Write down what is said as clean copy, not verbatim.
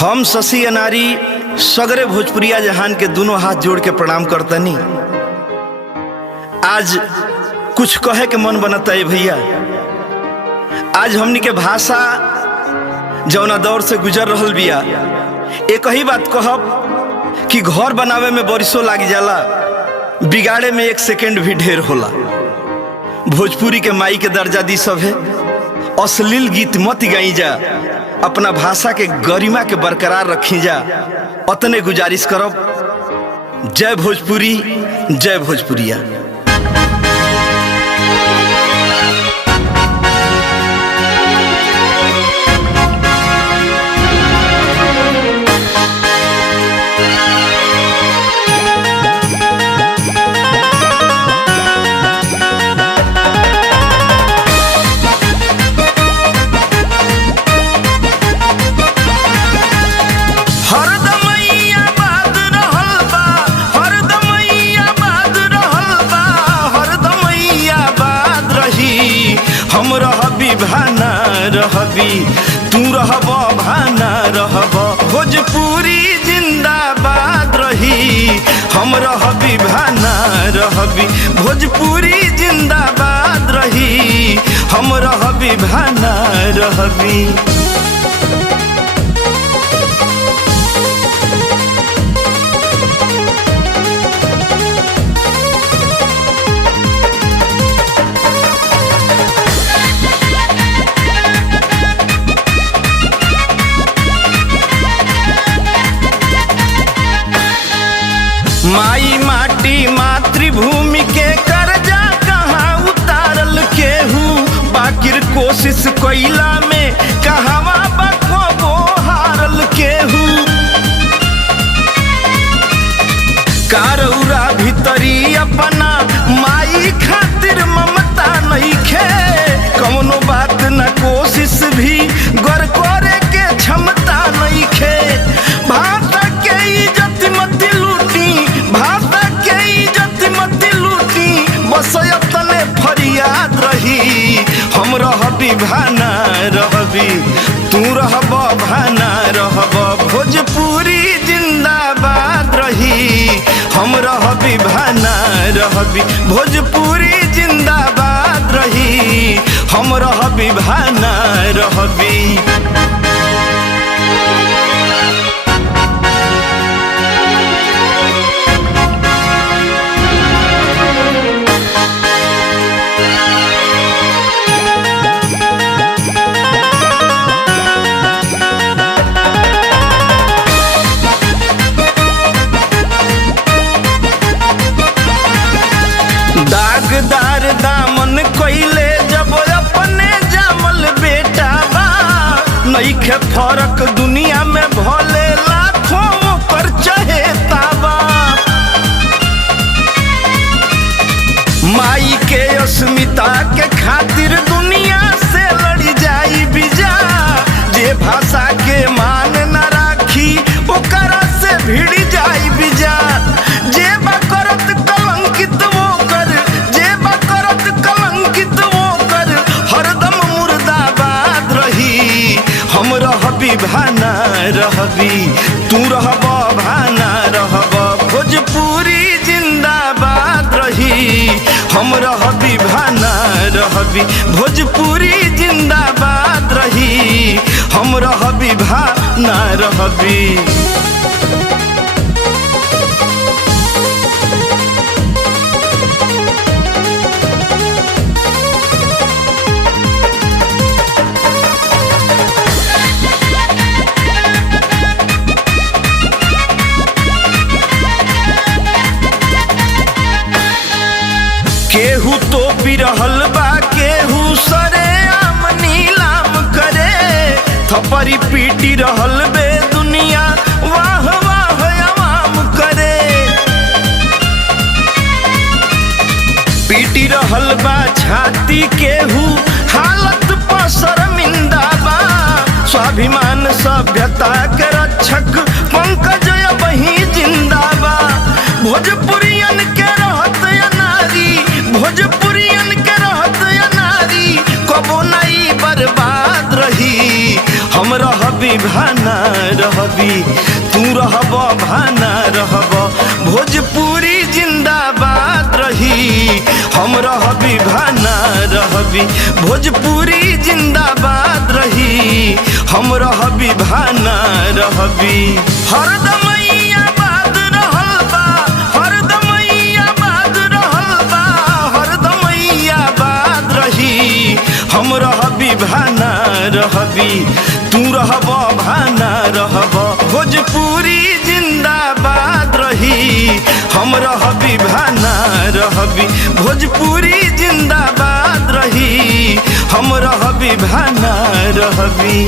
हम शशि अनारी सगरे भोजपुरिया जहान के दोनों हाथ जोड़ के प्रणाम करतनी। आज कुछ कहे के मन बनता है भैया। आज हमनी के भाषा जौना दौर से गुजर रहल बिया, एक ही बात कहब कि घर बनावे में बरिसों लाग जाला, बिगाड़े में 1 सेकेंड भी ढेर होला। भोजपुरी के माई के दर्जा दी सब है, अश्लील गीत मत गाई जा, अपना भाषा के गरिमा के बरकरार रखी जा, अतने गुजारिश करब। जय भोजपुरी, जय भोजपुरिया। हम रहबी भाना रहबी, तू रहब भाना रहब, भोजपुरी जिंदाबाद रही। हम रहबी भाना रहबी, भोजपुरी जिंदाबाद रही। हम रहबी भाना रहबी। माई माटी मातृभूमि के कर्जा कहाँ उतारल केहू, बाकिर कोशिश कइला में कहवा बको हारल केहू। कारौरा भीतरी अपना माई खातिर ममता नइखे, कौनो बात न कोशिश भी गर करे के क्षमता नइखे। भाषा के इज्जत मत लूटी, भाषा के इज्जत मत लूटी, बस तने फरियाद रही। हम रहबी भाना रहबी, तू रहब भाना रहब, भोजपुरी जिंदाबाद रही। हम रहबी भाना रहबी, भोजपुरी जिंदाबाद रही। हम रहबी भाना रहबी। दागदार दामन कोइले जब अपने जामल बेटा बा, नइखे फरक दुनिया में भले लाखों पर चहेता बा। माई के अस्मिता के खातिर दुनिया से लड़ी जाई बिजा, जे भाषा के मान न राखी ओकरा से भिड़ जाई बिजा। जे बकरत कलंकित वो कर, जे बकरत कलंकित वो कर, हरदम मुर्दाबाद रही। हम रहबी भाना रहबी, तू रहब भाना रहब, भोजपुरी जिंदाबाद रही। हम रहबी भाना रहबी, भोजपुरी जिंदाबाद रही। हम रहबी भाना रहबी। केहू तो बिरहल बा, केहू सरे आम नीलाम करे, थपरी पीटी रहल बे दुनिया, वाह वाह आवाम करे। पीटी रहल बा छाती केहू, हालत पर शर्मिंदा बा। स्वाभिमान सभ्यता के रक्षक पंकज वही जिंदा बा। भोजपुरियन के रहत अनारी, भोजपुरियन के रहत अनारी, कबो नहीं बर्बाद रही। हम हम रहबी भाना रहबी, तू रहब भाना रहब। भोजपुरी जिंदाबाद रही, हम रहबी भाना रहबी। भोजपुरी जिंदाबाद रही, हम रहबी भाना रहबी। हरदम आबाद रहल बा, हरदम आबाद रहल बा, हरदम आबाद रही, हम रहबी भाना रहबी, तू रहब भाना रहब। भोजपुरी जिंदाबाद रही, हम रहबी भाना रहबी। भोजपुरी जिंदाबाद रही, हम रहबी भाना रहबी।